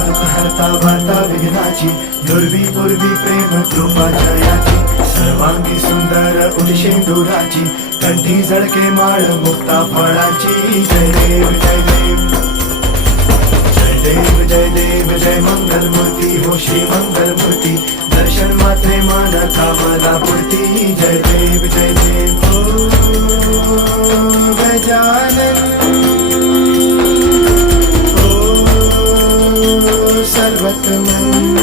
दुःख हरता वार्ता विघ्नाची, दुर्वी पूर्वी प्रेम कृपा जयाची, सर्वांगी सुंदर उदिशेंदुराची, कंठी झळके माळ मुक्ता फळाची. जय देव जय देव जय देव जय देव जय मंगलमूर्ती हो श्री मंगलमूर्ती, दर्शन मात्रे मान कामना पूर्ती. जय देव जय देव ओ गजानन सर्वतमन